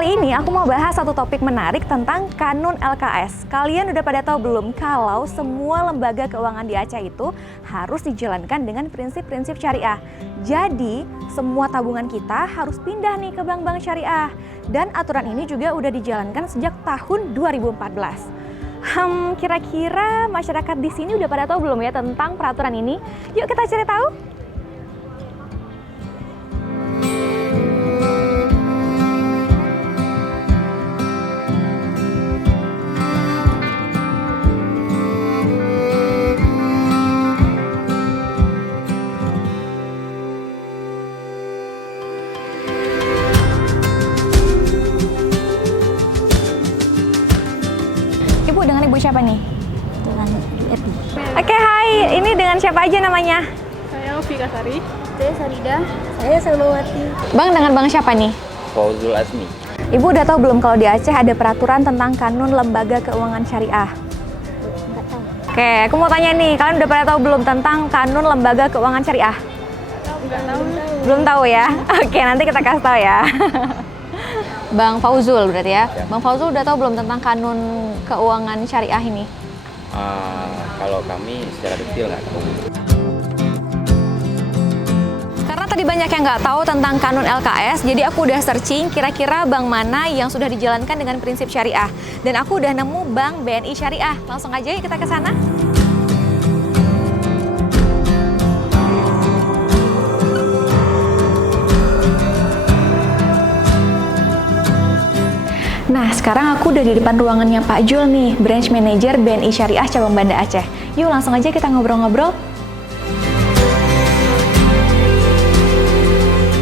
Kali ini aku mau bahas satu topik menarik tentang kanun LKS. Kalian udah pada tahu belum kalau semua lembaga keuangan di Aceh itu harus dijalankan dengan prinsip-prinsip syariah. Jadi, semua tabungan kita harus pindah nih ke bank-bank syariah. Dan aturan ini juga udah dijalankan sejak tahun 2014. Kira-kira masyarakat di sini udah pada tahu belum ya tentang peraturan ini? Yuk kita cari tahu. Ibu, dengan Ibu siapa nih? Dengan Eti. Oke, hai. Ini dengan siapa aja namanya? Saya Fika Sari. Saya Sarida. Saya Salmawati. Bang, dengan bang siapa nih? Fauzul Azmi. Ibu udah tahu belum kalau di Aceh ada peraturan tentang kanun lembaga keuangan syariah? Enggak tahu. Oke, aku mau tanya nih, kalian udah pada tahu belum tentang kanun lembaga keuangan syariah? Enggak tahu. Belum tahu ya? Oke, nanti kita kasih tahu ya. Bang Fauzul berarti ya? Bang Fauzul udah tahu belum tentang kanun keuangan syariah ini? Kalau kami secara detail nggak tahu. Karena tadi banyak yang nggak tahu tentang kanun LKS, jadi aku udah searching kira-kira bank mana yang sudah dijalankan dengan prinsip syariah. Dan aku udah nemu Bank BNI Syariah. Langsung aja yuk kita ke sana. Nah, sekarang aku udah di depan ruangannya Pak Jul nih, Branch Manager BNI Syariah Cabang Banda Aceh. Yuk langsung aja kita ngobrol-ngobrol.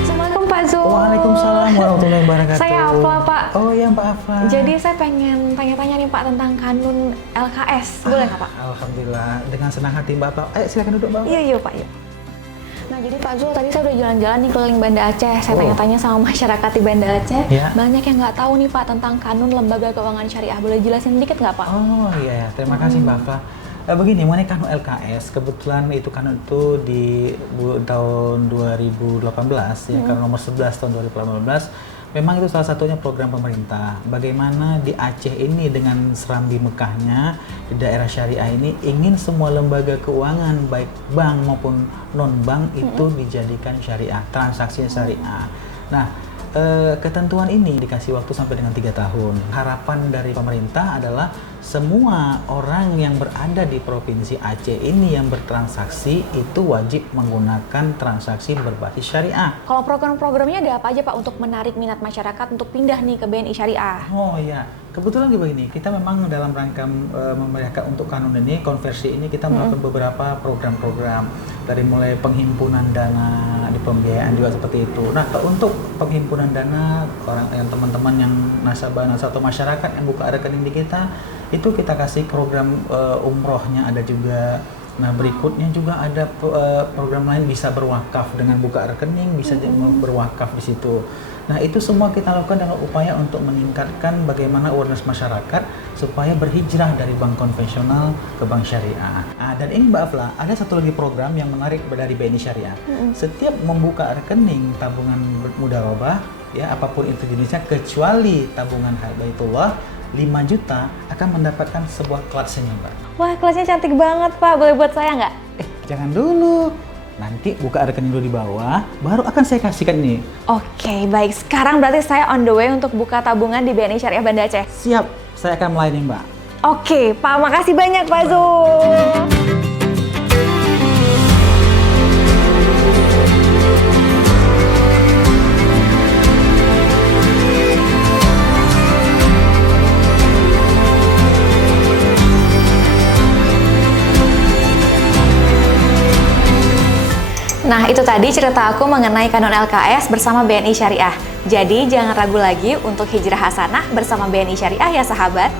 Assalamualaikum Pak Zul. Waalaikumsalam warahmatullahi wabarakatuh. Saya Afla, Pak. Oh ya, Mbak Afla. Jadi saya pengen tanya-tanya nih Pak tentang kanun LKS. Boleh nggak Pak? Alhamdulillah, dengan senang hati Mbak Afla. Ayo silakan duduk, Mbak. Iya, yuk Pak, yuk. Nah, jadi Pak Zul, tadi saya udah jalan-jalan nih keliling Banda Aceh. Saya tanya-tanya sama masyarakat di Banda Aceh. Ya. Banyak yang nggak tahu nih Pak tentang kanun lembaga keuangan syariah. Boleh jelasin dikit nggak Pak? Oh iya, terima kasih Mbak Afla. Begini, mengenai kanun LKS, kebetulan itu kanun itu di tahun 2018, ya, kanun nomor 11 tahun 2018. Memang itu salah satunya program pemerintah. Bagaimana di Aceh ini dengan serambi Mekahnya, di daerah syariah ini ingin semua lembaga keuangan baik bank maupun non-bank itu dijadikan syariah, transaksinya syariah. Nah, ketentuan ini dikasih waktu sampai dengan 3 tahun. Harapan dari pemerintah adalah semua orang yang berada di Provinsi Aceh ini yang bertransaksi itu wajib menggunakan transaksi berbasis syariah. Kalau program-programnya ada apa aja Pak untuk menarik minat masyarakat untuk pindah nih ke BNI Syariah? Oh iya, kebetulan begini, kita memang dalam rangka memeriahkan untuk kanun ini, konversi ini kita melakukan beberapa program-program dari mulai penghimpunan dana, di pembiayaan juga seperti itu. Nah, untuk penghimpunan dana orang yang teman-teman yang nasabah atau masyarakat yang buka rekening di kita, itu kita kasih program umrohnya ada juga. Nah, berikutnya juga ada program lain bisa berwakaf dengan buka rekening, bisa berwakaf di situ. Nah, itu semua kita lakukan dengan upaya untuk meningkatkan bagaimana awareness masyarakat supaya berhijrah dari bank konvensional ke bank syariah. Dan ini Mbak Afla, ada satu lagi program yang menarik dari BNI Syariah. Setiap membuka rekening tabungan mudharabah, ya apapun itu jenisnya, kecuali tabungan Baitullah, 5 juta akan mendapatkan sebuah kelasnya Mbak. Wah, kelasnya cantik banget Pak. Boleh buat saya nggak? Jangan dulu. Nanti buka rekening dulu di bawah, baru akan saya kasihkan nih. Oke, baik. Sekarang berarti saya on the way untuk buka tabungan di BNI Syariah Banda Aceh. Siap, saya akan melayani Mbak. Oke, Pak. Makasih banyak Pak Zul. Nah, itu tadi cerita aku mengenai kanun LKS bersama BNI Syariah. Jadi, jangan ragu lagi untuk hijrah hasanah bersama BNI Syariah ya sahabat.